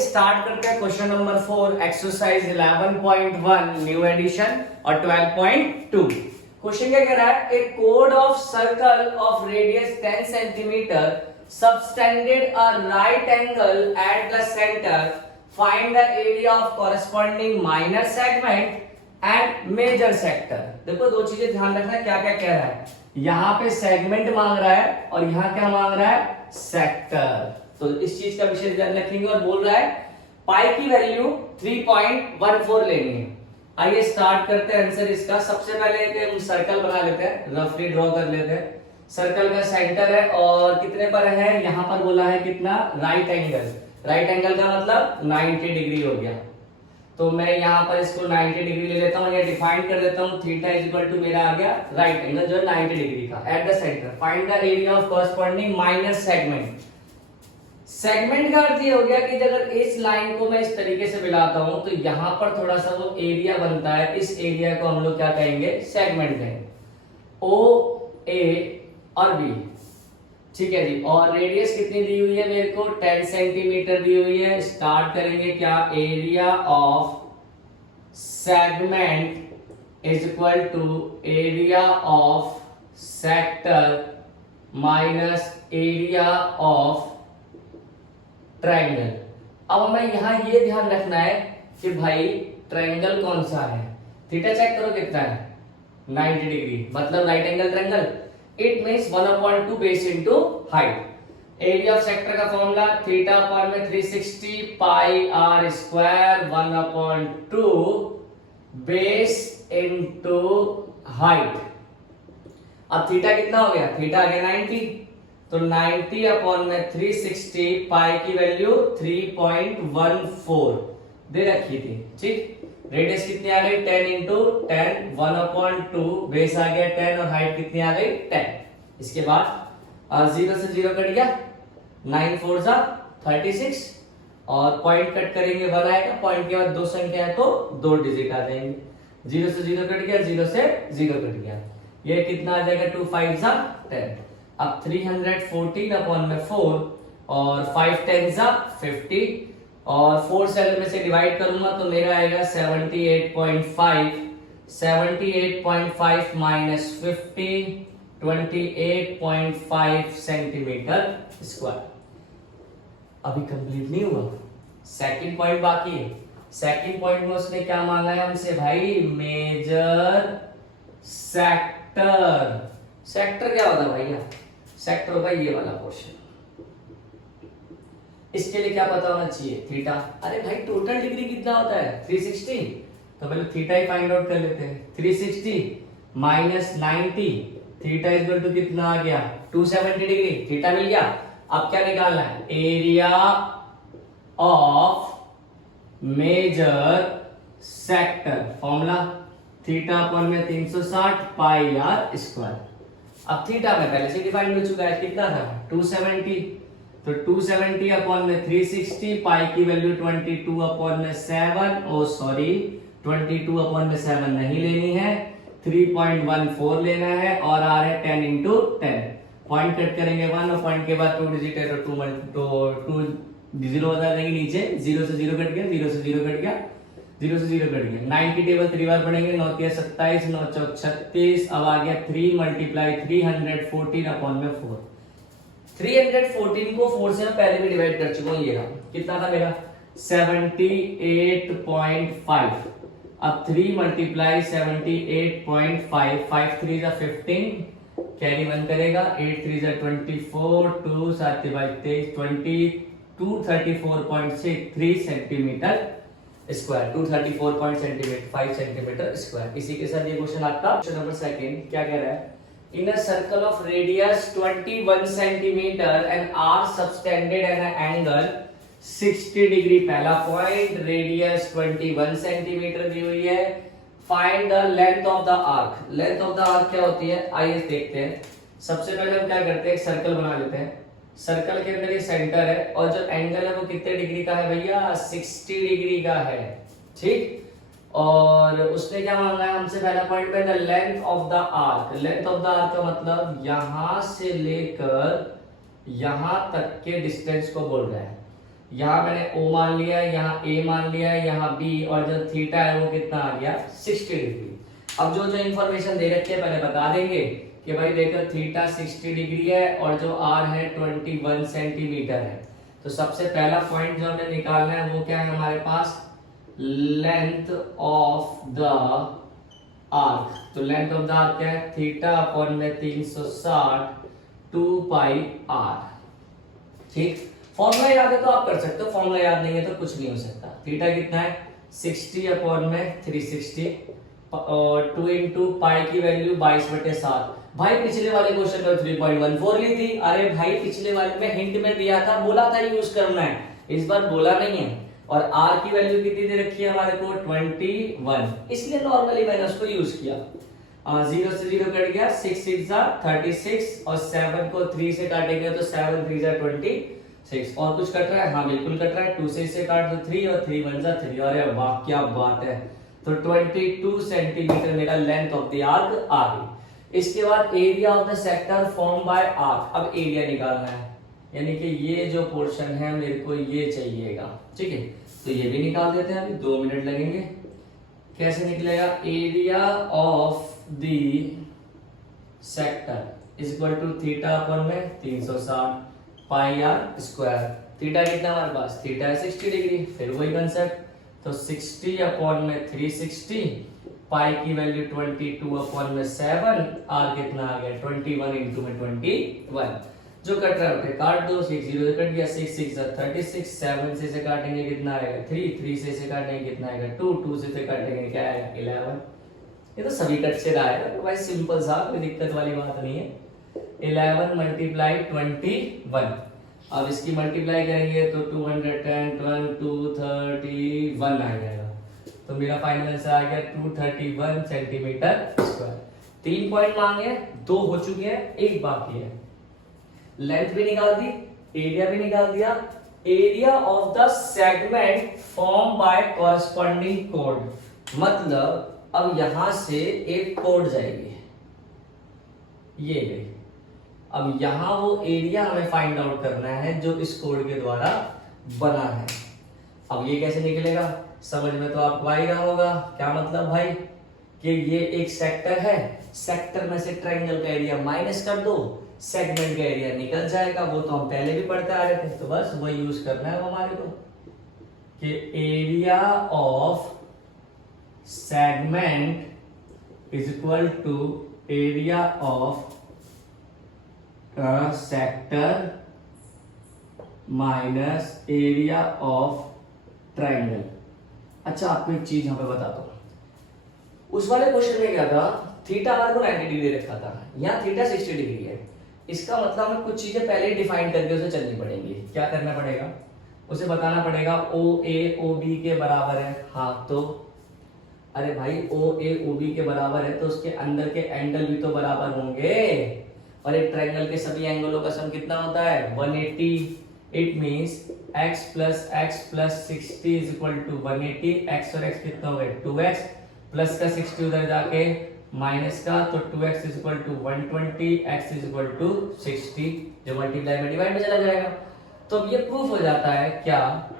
Start करते हैं question number 4 exercise 11.1 new edition और 12.2। क्वेश्चन क्या कह रहा है, ए कोड of circle of radius 10 centimetre subtended a right angle at the centre, find the area of corresponding minor segment and major sector. देखो दो चीजें ध्यान रखना, क्या क्या कह रहा है, यहाँ पे सेगमेंट मांग रहा है और यहाँ क्या मांग रहा है, सेक्टर। तो इस चीज का विशेष ध्यान रखेंगे और बोल रहा है पाई की वैल्यू 3.14 लेनी है। आइए स्टार्ट करते हैं आंसर इसका। सबसे पहले हम सर्कल बना लेते हैं, रफली ड्रॉ कर लेते हैं। सर्कल का सेंटर है और कितने पर है, यहाँ पर बोला है कितना, राइट एंगल। राइट एंगल का मतलब 90 डिग्री हो गया। तो मैं यहाँ पर इसको 90 डिग्री ले लेता हूँ या डिफाइन कर देता हूँ। थीटा इज इक्वल टू मेरा आ गया राइट एंगल जो है 90 डिग्री का eight the centre. Find the area of corresponding minor segment. Segment का अर्थ ये हो गया कि अगर इस लाइन को मैं इस तरीके से मिलाता हूं तो यहां पर थोड़ा सा वो एरिया बनता है, इस एरिया को हम लोग क्या कहेंगे, सेगमेंट कहेंगे। ओ ए और बी, ठीक है जी। और रेडियस कितनी दी हुई है मेरे को, 10 सेंटीमीटर दी हुई है। स्टार्ट करेंगे क्या, area of segment is equal to area of sector minus area of triangle. अब हमें यहाँ ये ध्यान रखना है कि भाई ट्रायंगल कौन सा है। थीटा चेक करो कितना है, 90 डिग्री, मतलब right angle triangle. It means 1/2 base into height. Area of sector का फॉर्मूला थीटा अपॉन में 360 pi r square 1/2 base into height. अब थीटा कितना हो गया, थीटा आ गया 90, तो 90 अपॉन में 360, पाई की वैल्यू 3.14 दे रखी थी, ठीक। रेडियस कितनी आ गई, 10 इंटू 10, 1/2 बेस आ गया 10 और हाइट कितनी आ गई 10। इसके बाद 0 से 0 कट गया, 9 4 जा 36 और पॉइंट कट करेंगे 1 आएगा। पॉइंट के बाद दो संख्या है तो 2 डिजिट आ जाएंगे। 0 से 0 कट गया, 0 से 0 कट गया, ये कितना आ जाएगा, 2 5 जा 10। अब 314 अपॉन में 4 और 5 10 जा 50 और 4 सेल में से डिवाइड करूंगा तो मेरा आएगा 78.5। 78.5 माइनस 50 28.5 सेंटीमीटर स्क्वायर। अभी कंप्लीट नहीं हुआ, सेकंड पॉइंट बाकी है। सेकंड पॉइंट में उसने क्या मांगा है हमसे भाई, मेजर सेक्टर। सेक्टर क्या होता है भैया, सेक्टर होगा ये वाला पोर्शन। इसके लिए क्या पता होना चाहिए, थीटा। अरे भाई टोटल डिग्री कितना होता है, 360, तो पहले थीटा ही फाइंड आउट कर लेते हैं। 360 माइनस 90, थीटा इक्वल टू कितना आ गया, 270 डिग्री। थीटा मिल गया। अब क्या निकालना है, area of major sector. Formula theta upon में 360 पाई आर स्क्वायर। अब थीटा में पहले से डिफाइन हो चुका है, कितना था 270, तो 270 अपॉन में 360, पाई की वैल्यू 22 अपॉन में 7, ओ सॉरी 22 अपॉन में 7 नहीं लेनी है, 3.14 लेना है और आ रहा है 10 इंटू 10। पॉइंट कट करेंगे 1 और पॉइंट के बाद 2 डिजिट है तो 2 0 बता देंगे नीचे। 0 से 0 कट गया, 0 से 0 कट गया, 0 से 0 कट गया। 9 की टेबल 3 बार पढ़ेंगे, 9 3 27, 9 4 36। अब आ गया 3 मल्टीप्लाई 314 अपॉन में 4। 314 को 4 से मैं पहले भी डिवाइड कर चुका हूं, ये रहा। कितना था मेरा 78.5। अब 3 मल्टीप्लाई 78.5, 5 3 जा 15, कैरी 1 करेगा, 8 3 जा 24, 2 7 23 20, 234.63 सेंटीमीटर स्क्वायर, 234.5 सेंटीमीटर स्क्वायर। इसी के साथ ये क्वेश्चन आपका क्वेश्चन नंबर सेकंड क्या कह रहा है, in a circle of radius 21 centimetre and arc subtended at an angle 60 degree. पहला पॉइंट, रेडियस 21 सेंटीमीटर दी हुई है। Find the length of the arc. Length of the arc क्या होती है, आइए देखते हैं। सबसे पहले हम क्या करते हैं, एक सर्कल बना लेते हैं। सर्कल के अंदर ये सेंटर है और जो एंगल है वो कितने डिग्री का है भैया, 60 डिग्री का है, ठीक। और उसने क्या मांगा है हमसे, पहला पॉइंट पे the length of the arc. Length of the arc का मतलब यहां से लेकर यहां तक के डिस्टेंस को बोल रहा है। यहाँ मैंने O मान लिया, यहाँ A मान लिया, यहाँ B, और जो थीटा है वो कितना आ गया 60 डिग्री। अब जो जो इन्फॉर्मेशन दे रखी है पहले बता देंगे कि भाई देखो थीटा 60 डिग्री है और जो R है 21 सेंटीमीटर है। तो सबसे पहला पॉइंट जो हमें निकालना है वो क्या है हमारे पास, लेंथ ऑफ द आर्क। तो लेंथ ऑफ द आर्क क्या है, थीटा अपॉन में 360 2 पाई r। ठीक, फॉर्मूला याद है तो आप कर सकते हो, फॉर्मूला याद नहीं है तो कुछ नहीं हो सकता। थीटा कितना है 60 अपॉन में 360 और 2 इंटू पाई की वैल्यू 22/7। भाई पिछले वाले क्वेश्चन में 3.14 ली थी। अरे भाई पिछले वाले में हिंट में दिया था, बोला था यूज करना है, इस बार बोला नहीं है। और r की वैल्यू कितनी दे रखी है हमारे को 21, इसलिए नॉर्मली मैंने उसको यूज किया। 0 से 0 कट गया, 6 6 36 और 7 को 3 से काटेंगे तो 7 3 26। और कुछ कट रहा है, हाँ बिल्कुल कट रहा है, 2 से इसे काट दो 3 और 3 1 3। अरे वाह क्या बात है। तो 22 सेंटीमीटर मेरा लेंथ ऑफ द आर्क आ गई। इसके बाद area of the sector form by arc. अब एरिया निकालना है, यानी कि ये जो पोर्शन है मेरे को ये चाहिएगा, ठीक है। तो ये भी निकाल देते हैं, अभी 2 मिनट लगेंगे। कैसे निकलेगा, area of the sector is equal to theta upon में 360 पाई आर स्क्वायर। थीटा कितना हमारे पास, थीटा है 60 डिग्री, फिर वही कंसेप्ट। तो 60 अपॉन में 360, पाई की वैल्यू 22 अपॉन में 7, आर कितना आ गया 21 इंटू में 21। जो कट रहा है उसे काट दो, 6 0 से कट गया, 6 6 36, 7 से इसे काटेंगे कितना आएगा 3, 3 से इसे काटेंगे कितना आएगा 2, 2 से इसे काटेंगे क्या आएगा 11। ये तो सभी कट से आएगा, तो भाई सिंपल सा, कोई दिक्कत वाली बात नहीं है। 11 मल्टीप्लाई 21, अब इसकी मल्टीप्लाई करेंगे तो 210 12 231 आ जाएगा। तो मेरा फाइनल आंसर आ गया 231 सेंटीमीटर स्क्वायर। 3 पॉइंट मांगे, 2 हो चुके हैं, 1 बाकी है। लेंथ भी निकाल दी, एरिया भी निकाल दिया। Area of the segment form by corresponding code, मतलब अब यहां से एक कोड जाएगी, ये गई। अब यहां वो एरिया हमें फाइंड आउट करना है जो इस कोड के द्वारा बना है। अब ये कैसे निकलेगा, समझ में तो आपको आ ही रहा होगा। क्या मतलब भाई कि ये एक सेक्टर है, सेक्टर में से ट्रायंगल का एरिया माइनस कर दो, सेगमेंट का एरिया निकल जाएगा। वो तो हम पहले भी पढ़ते आ रहे थे, तो बस वो यूज करना है वो हमारे को कि area of segment is equal to area of sector minus area of triangle. अच्छा आपको एक चीज यहां पे बता दो, उस वाले क्वेश्चन में क्या था, थीटा हमारे को 90 डिग्री रखा था, यहाँ थीटा 60 डिग्री है। इसका मतलब हमें कुछ चीजें पहले डिफाइन करके उसे चलनी पड़ेंगी। क्या करना पड़ेगा, उसे बताना पड़ेगा ओ ए ओ बी के बराबर है। हाँ तो अरे भाई ओ ए ओ बी के बराबर है तो उसके अंदर के एंगल भी तो बराबर होंगे। और एक ट्रायंगल के सभी एंगलों का सम कितना होता है 180। It means x plus x plus 60 is equal to 180। x और x कितना हो गया 2x, प्लस का 60 उधर जाके माइनस का, तो 2x is equal to 120, x is equal to 60, जो मल्टीप्लाई में डिवाइड में चला जाएगा। तो अब ये प्रूफ हो जाता है क्या,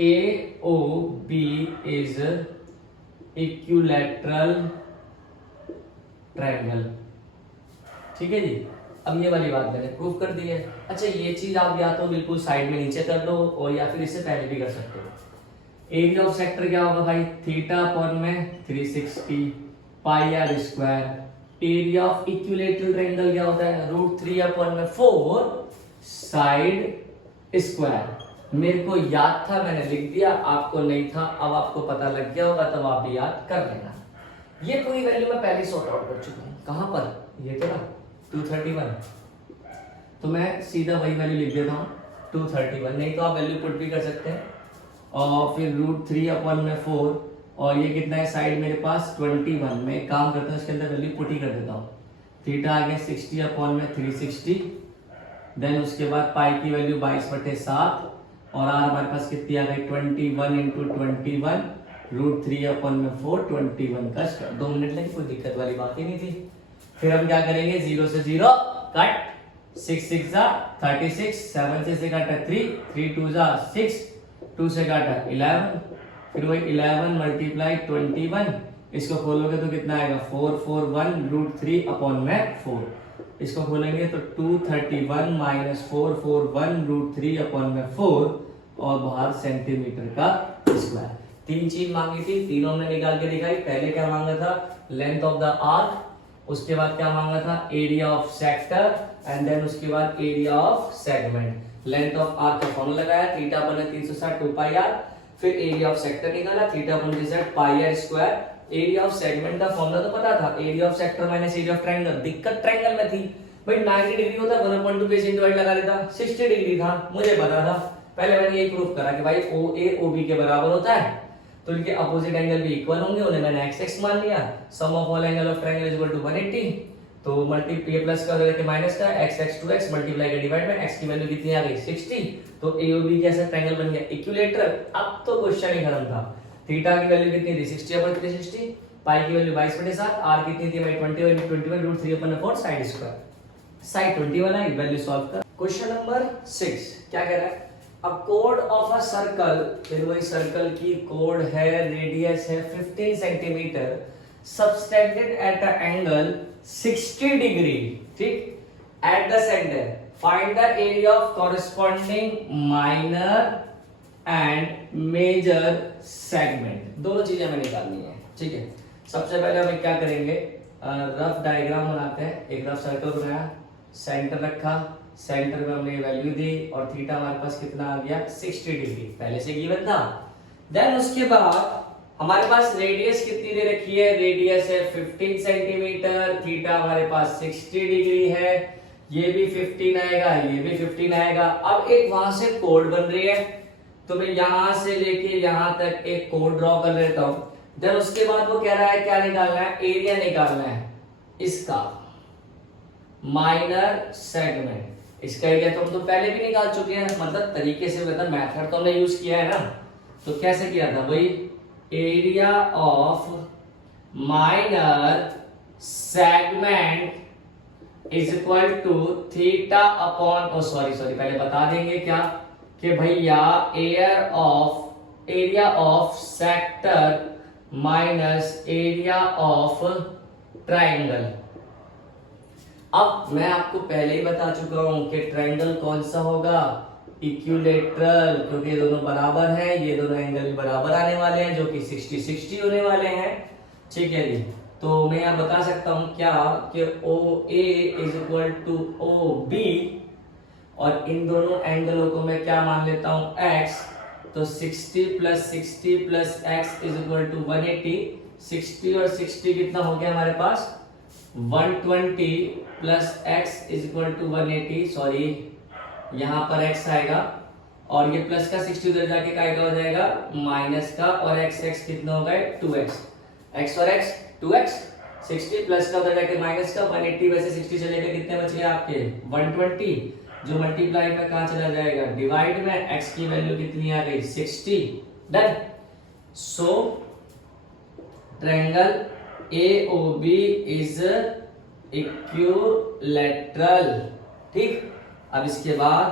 A O B is equilateral triangle. ठीक है जी, अब ये वाली बात मैंने प्रूफ कर दी है। अच्छा ये चीज आप या तो बिल्कुल साइड में नीचे कर लो और या फिर इससे पहले भी कर सकते हो। एरिया ऑफ सेक्टर क्या होगा भाई, थीटा अपॉन में 360 pi r square. Area of equilateral triangle क्या होता है, √3 अपॉन में 4 साइड स्क्वायर। मेरे को याद था मैंने लिख दिया, आपको नहीं था, अब आपको पता लग गया होगा तब आप भी याद कर लेना। ये पूरी वैल्यू मैं पहले सॉर्ट आउट कर चुका हूं। कहां पर, ये तो ना 231, तो मैं सीधा वही वैल्यू लिख देता हूँ 231, नहीं तो आप वैल्यू पुट भी कर सकते हैं। और फिर √3 अपॉन में 4, और ये कितना है साइड मेरे पास 21। मैं एक काम करता हूँ इसके अंदर वैल्यू पुट ही कर देता हूँ। थीटा आ गया 60 अपॉन में 360, देन उसके बाद पाई की वैल्यू 22/7, और आर हमारे पास कितनी आ गई 21 इंटू 21, √3 अपॉन में 4 21 का स्क्वायर। 2 मिनट लगे, कोई दिक्कत वाली बात ही नहीं थी। फिर हम क्या करेंगे, 0 से 0 कट, 6 6 जा 36, 7 से काटा 3, 3 2 जा 6, 2 से काटा 11, फिर वही 11 मल्टीप्लाई 21, इसको खोलोगे तो कितना आएगा 441 रूट 3 अपॉन में 4, इसको खोलेंगे तो 231 माइनस 441 रूट 3 अपॉन में 4 और बाहर सेंटीमीटर का स्क्वायर। तीन चीज मांगी थी, तीनों में निकाल के दिखाई। पहले क्या मांगा था, लेंथ ऑफ द आर्क, उसके बाद क्या मांगा था, area of sector, and then उसके बाद area of segment. Length of arc का फॉर्मूला लगाया, थीटा बना 360 2 पाई आर, फिर एरिया ऑफ सेक्टर निकाला, थीटा बन Z pi r square. Area of segment का फॉर्मूला तो पता था, area of sector minus area of triangle. दिक्कत ट्रायंगल में थी भाई, 90 डिग्री होता 1/2 बेस डिवाइड लगा लेता, 60 डिग्री था, मुझे पता था। पहले मैंने ये प्रूफ करा कि भाई OA OB के बराबर होता है, तो इनके अपोजिट एंगल भी इक्वल होंगे, उन्हें मैंने x x मान लिया। Sum of all angle of triangle is equal to 180, तो मल्टीप्लाई प्लस का लेके माइनस का x x 2x मल्टीप्लाई का डिवाइड में x की वैल्यू कितनी आ गई 60, तो AOB कैसा ट्रायंगल बन गया इक्विलैटरल। अब तो क्वेश्चन ही खत्म था। थीटा की वैल्यू कितनी थी 60/360, पाई की वैल्यू 22/7, r कितनी थी भाई 21 रूट 3/4 साइड स्क्वायर। साइड 21 आई, वैल्यू सॉल्व कर। क्वेश्चन नंबर 6 क्या कह रहा है, अ कोड ऑफ अ सर्कल, फिर वही सर्कल की कोड है, रेडियस है 15 centimetre, subtended at a angle 60 degree, ठीक, at the centre, find the area of corresponding minor and major segment. दोनों चीजें हमें निकालनी है, ठीक है। सबसे पहले हम क्या करेंगे, रफ डायग्राम बनाते हैं। एक रफ सर्कल बनाया, सेंटर रखा, सेंटर में हमने वैल्यू दी और थीटा हमारे पास कितना आ गया 60 डिग्री, पहले से गिवन था। देन उसके बाद हमारे पास रेडियस कितनी दे रखी है, रेडियस है 15 सेंटीमीटर, थीटा हमारे पास 60 डिग्री है, ये भी 15 आएगा, ये भी 15 आएगा। अब एक वहां से कोड बन रही है, तो मैं यहां से लेके यहां तक एक कोड ड्रॉ कर लेता हूं। देन उसके बाद वो कह रहा है क्या निकालना है, एरिया निकालना है इसका, माइनर सेगमेंट। इसका एरिया तो हम तो पहले भी निकाल चुके हैं, मतलब तरीके से, मतलब मेथड तो हमने यूज किया है ना। तो कैसे किया था भाई, area of minor segment is equal to theta upon, sorry पहले बता देंगे क्या कि भैया area of sector minus area of triangle. अब मैं आपको पहले ही बता चुका हूं कि ट्रायंगल कौन सा होगा, इक्विलैटरल, क्योंकि ये दोनों बराबर हैं, ये दोनों एंगल भी बराबर आने वाले हैं, जो कि 60-60 होने वाले हैं, ठीक है जी। तो मैं यहाँ बता सकता हूं क्या कि OA is equal to OB, और इन दोनों एंगलों को मैं क्या मान लेता हूं x, तो 60 plus x is equal to 180। 60 और 60 कितना हो गया हमारे पास 120 plus x is equal to 180, sorry यहाँ पर x आएगा और ये प्लस का 60 उधर जाके काय का हो जाएगा माइनस का, और x कितना होगा 2x, x और x 2x, 60 प्लस का उधर जाके माइनस का, 180 वैसे 60 चले गए, कितने बच गए आपके 120, जो मल्टीप्लाई में कहां चला जाएगा डिवाइड में, x की वैल्यू कितनी आ गई 60। Done. So triangle AOB is equilateral, ठीक। अब इसके बाद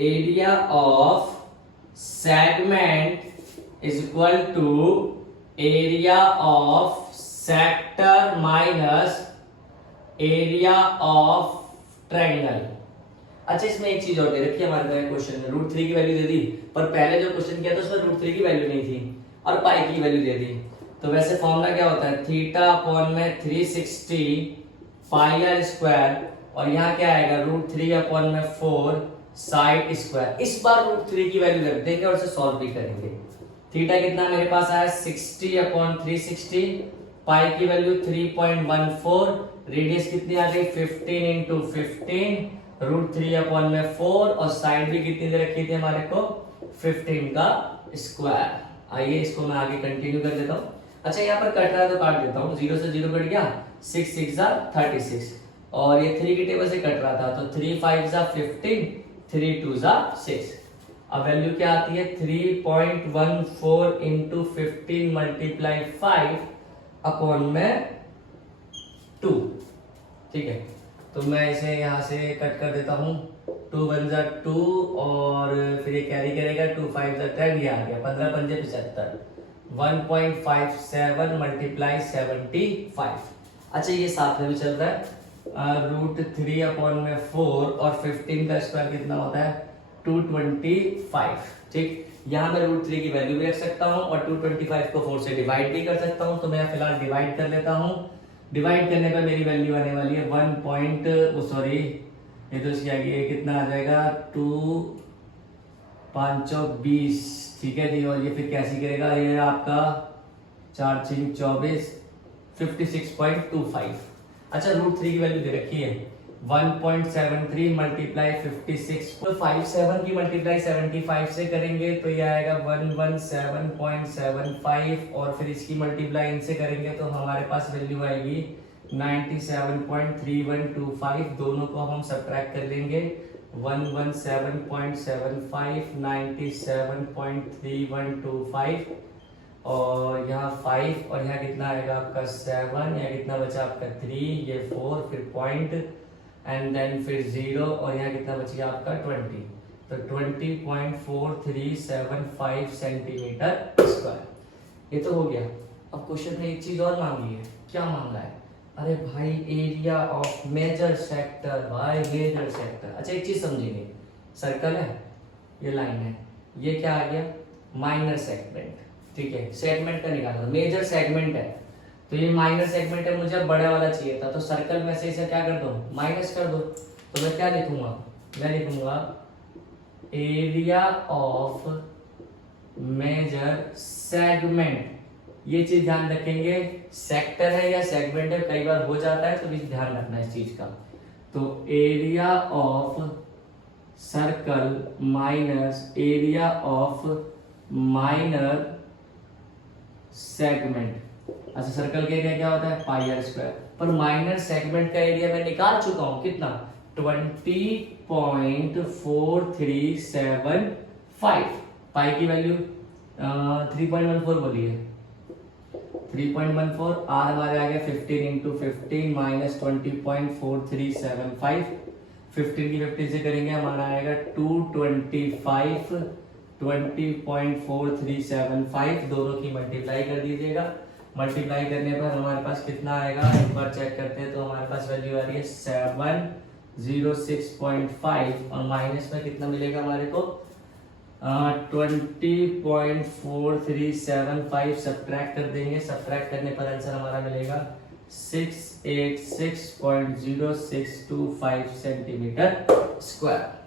area of segment is equal to area of sector minus area of triangle. अच्छा, इसमें एक चीज और दे रखी है हमारे क्वेश्चन में, √3 की वैल्यू दे दी, पर पहले जो क्वेश्चन किया था उसमें √3 की वैल्यू नहीं थी और पाई की वैल्यू दे दी। तो वैसे फॉर्मूला क्या होता है, थीटा अपॉन में 360 पाई आर स्क्वायर, और यहाँ क्या आएगा √3 अपॉन में 4 साइड स्क्वायर। इस बार √3 की वैल्यू रख देंगे और इसे सॉल्व भी करेंगे। थीटा कितना मेरे पास आया 60 अपॉन 360, पाई की वैल्यू 3.14, रेडियस कितनी आ गई 15 इंटू 15, √3 अपॉन में 4, और साइड भी कितनी दे रखी थी हमारे को 15 का स्क्वायर। आइए इसको मैं आगे कंटिन्यू कर देता हूँ। अच्छा, यहाँ पर कट रहा है तो काट देता हूँ, 0 से 0 कट गया, 6 6 36, और ये 3 की टेबल से कट रहा था, तो 3 5 15, 3 2 6। अब वैल्यू क्या आती है 3.14 इंटू 15 मल्टीप्लाई 5 अपॉन में 2, ठीक है। तो मैं इसे यहाँ से कट कर देता हूँ। 2 वन जा 2 और फिर ये कैरी करेगा, 2 5 जा 10, ये आ गया 15 पंजे 75, 1.57 मल्टीप्लाई 75। अच्छा ये साथ में भी चल रहा है। √3/4 और 15 का स्क्वायर कितना होता है 225। ठीक, यहाँ मैं √3 की वैल्यू भी रख सकता हूँ और 225 को 4 से डिवाइड भी कर सकता हूँ। तो मैं फिलहाल डिवाइड कर लेता हूँ। डिवाइड करने पर मेरी वैल्यू आने वाली है 1. ये तो इसकी आगे कितना आ जाएगा 2 5 20। ठीक है जी, और ये फिर कैसे करेगा, ये आपका 4 6 24 56.25। अच्छा √3 की वैल्यू दे रखी है 1.73 मल्टीप्लाई 56, तो 57 की मल्टीप्लाई 75 से करेंगे तो ये आएगा 117.75 और फिर इसकी मल्टीप्लाई इनसे करेंगे तो हमारे पास वैल्यू आएगी 97.3125। दोनों को हम सब्ट्रैक्ट कर लेंगे 117.75 97.3125 और यहाँ 5 और यहाँ कितना आएगा आपका 7, यहाँ कितना बचा आपका 3, ये 4, फिर पॉइंट एंड देन फिर 0 और यहाँ कितना बचेगा आपका 20। तो 20.4375 सेंटीमीटर स्क्वायर। ये तो हो गया। अब क्वेश्चन में एक चीज और मांगी है। क्या मांगा है? अरे भाई area of major sector by major sector. अच्छा एक चीज समझेंगे, सर्कल है, ये लाइन है, ये क्या आ गया माइनर सेगमेंट। ठीक है, सेगमेंट का निकालना, मेजर सेगमेंट है तो ये माइनर सेगमेंट है, मुझे बड़ा वाला चाहिए था। तो सर्कल में से इसे क्या कर दो माइनस कर दो। तो मैं क्या लिखूंगा, मैं लिखूंगा एरिया ऑफ मेजर सेगमेंट। ये चीज ध्यान रखेंगे, सेक्टर है या सेगमेंट है कई बार हो जाता है, तो भी ध्यान रखना इस चीज का। तो area of circle minus area of minor segment. अच्छा सर्कल का एरिया क्या होता है पाई आर स्क्वायर, पर माइनर सेगमेंट का एरिया मैं निकाल चुका हूं कितना 20.4375। पाई की वैल्यू 3.14 बोली है 3.14। आर हमारे आ गया 15 इंटू 15 माइनस 20.4375। 15 की 50 से करेंगे हमारा आएगा 225 20.4375। दोनों की मल्टीप्लाई कर दीजिएगा। मल्टीप्लाई करने पर हमारे पास कितना आएगा एक बार चेक करते हैं। तो हमारे पास वैल्यू आ रही है 706.5 और माइनस में कितना मिलेगा हमारे को 20.4375। सब्ट्रैक्ट कर देंगे, सब्ट्रैक्ट करने पर आंसर हमारा मिलेगा 686.0625 सेंटीमीटर स्क्वायर।